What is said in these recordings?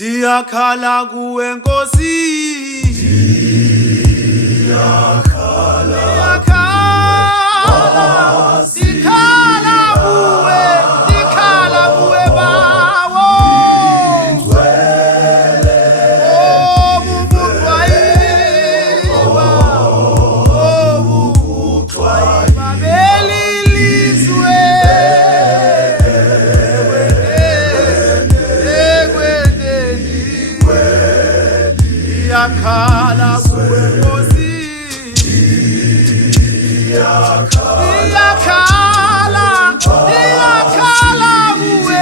Siyakhala kuwe Nkosi, siyakhala, sikhala kuwe, sikhala kuwe bawo. Oh bubutwaiba belilizwe. Siyakhala kuwe Nkosi, siyakhala kuwe.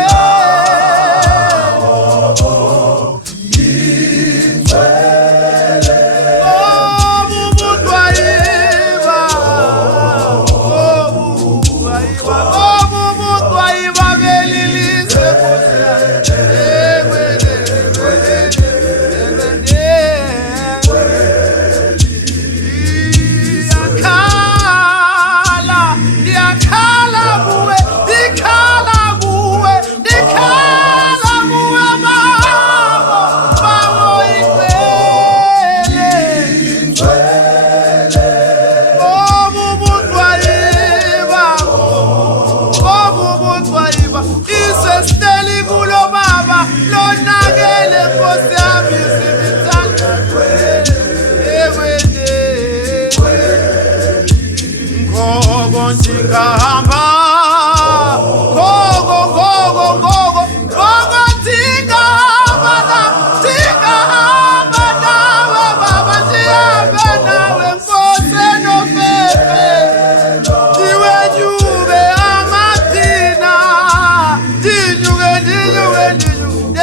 Bubutwaiba belilizwe. Ndingahamba ndingahamba nawe baba, ndihambe nawe Nkosi enofefe. Ndiwenyuke amathina, ndinyuke ndingahamba